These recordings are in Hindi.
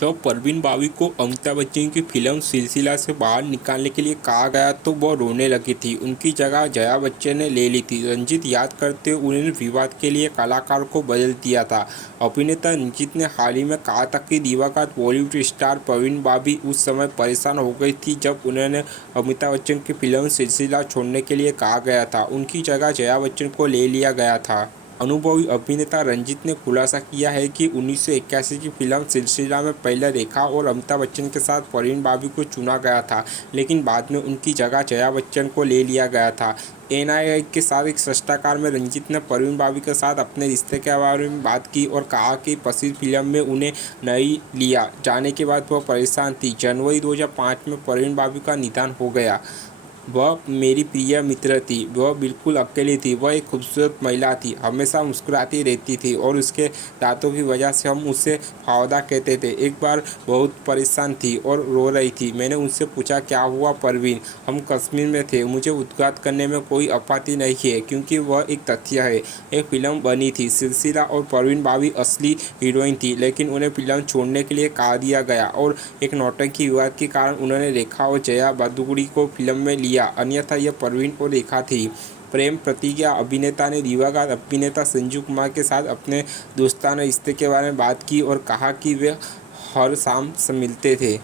जब परवीन बावी को अमिताभ बच्चन की फिल्म सिलसिला से बाहर निकालने के लिए कहा गया तो वो रोने लगी थी। उनकी जगह जया बच्चन ने ले ली थी। रंजीत याद करते हुए उन्होंने विवाद के लिए कलाकार को बदल दिया था। अभिनेता रंजीत ने हाल ही में कहा था कि दिवंगत बॉलीवुड स्टार परवीन बावी उस समय परेशान हो गई थी जब उन्होंने अमिताभ बच्चन की फिल्म सिलसिला छोड़ने के लिए कहा गया था। उनकी जगह जया बच्चन को ले लिया गया था। अनुभवी अभिनेता रंजीत ने खुलासा किया है कि 1981 की फिल्म सिलसिला में पहले रेखा और अमिताभ बच्चन के साथ परवीन बावी को चुना गया था, लेकिन बाद में उनकी जगह जया बच्चन को ले लिया गया था। एनआईए के साथ एक साक्षात्कार में रंजीत ने परवीन बावी के साथ अपने रिश्ते के बारे में बात की और कहा कि पिछली फिल्म में उन्हें नहीं लिया जाने के बाद वह परेशान थी। जनवरी 2005 में परवीन बावी का निधन हो गया। वह मेरी प्रिय मित्र थी। वह बिल्कुल अकेली थी। वह एक खूबसूरत महिला थी, हमेशा मुस्कुराती रहती थी और उसके दांतों की वजह से हम उसे फावदा कहते थे। एक बार बहुत परेशान थी और रो रही थी। मैंने उनसे पूछा, क्या हुआ परवीन? हम कश्मीर में थे। मुझे उत्पात करने में कोई आपत्ति नहीं है क्योंकि वह एक तथ्य है। एक फिल्म बनी थी सिलसिला और परवीन बावी असली हीरोइन थी, लेकिन उन्हें फिल्म छोड़ने के लिए कहा दिया गया और एक नौटंकी विवाद के कारण उन्होंने रेखा और जया बदुगुड़ी को फिल्म में लिया, अन्यथा यह परवीन और रेखा थी। प्रेम प्रतिज्ञा अभिनेता ने दिवंगत अभिनेता संजीव कुमार के साथ अपने दोस्ताना रिश्ते के बारे में बात की और कहा कि वे हर शाम से मिलते थे।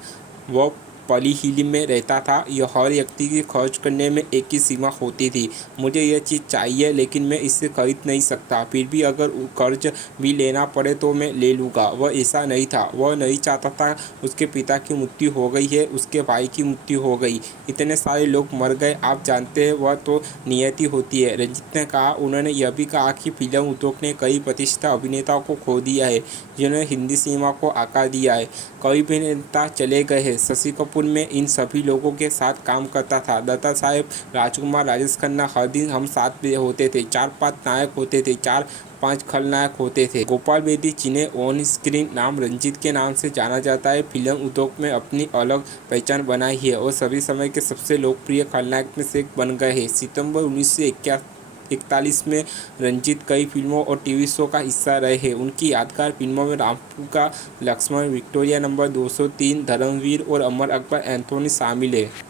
वह पली हिल में रहता था। यह हर व्यक्ति की खर्च करने में एक ही सीमा होती थी। मुझे यह चीज़ चाहिए लेकिन मैं इसे खरीद नहीं सकता, फिर भी अगर कर्ज भी लेना पड़े तो मैं ले लूँगा। वह ऐसा नहीं था। वह नहीं चाहता था। उसके पिता की मृत्यु हो गई है, उसके भाई की मृत्यु हो गई, इतने सारे लोग मर गए। आप जानते हैं वह तो नियति होती है, रंजीत ने कहा। उन्होंने यह भी कहा कि फिल्म उद्योग ने कई प्रतिष्ठित अभिनेताओं को खो दिया है जिन्होंने हिंदी सिनेमा को आकार दिया है। कई अभिनेता चले गए हैं। शशि कपूर में इन सभी लोगों के साथ काम करता था। दत्ता साहब, राजकुमार, राजेश खन्ना, हर दिन हम साथ होते थे। 4-5 नायक होते थे, 4-5 खलनायक होते थे। गोपाल बेदी, जिन्हें ऑन स्क्रीन नाम रंजीत के नाम से जाना जाता है, फिल्म उद्योग में अपनी अलग पहचान बनाई है और सभी समय के सबसे लोकप्रिय खलनायक में से एक बन गए हैं। सितंबर 1941 में रंजीत कई फिल्मों और टीवी शो का हिस्सा रहे हैं। उनकी यादगार फिल्मों में रामपुर का लक्ष्मण, विक्टोरिया नंबर 203, धर्मवीर और अमर अकबर एंथोनी शामिल है।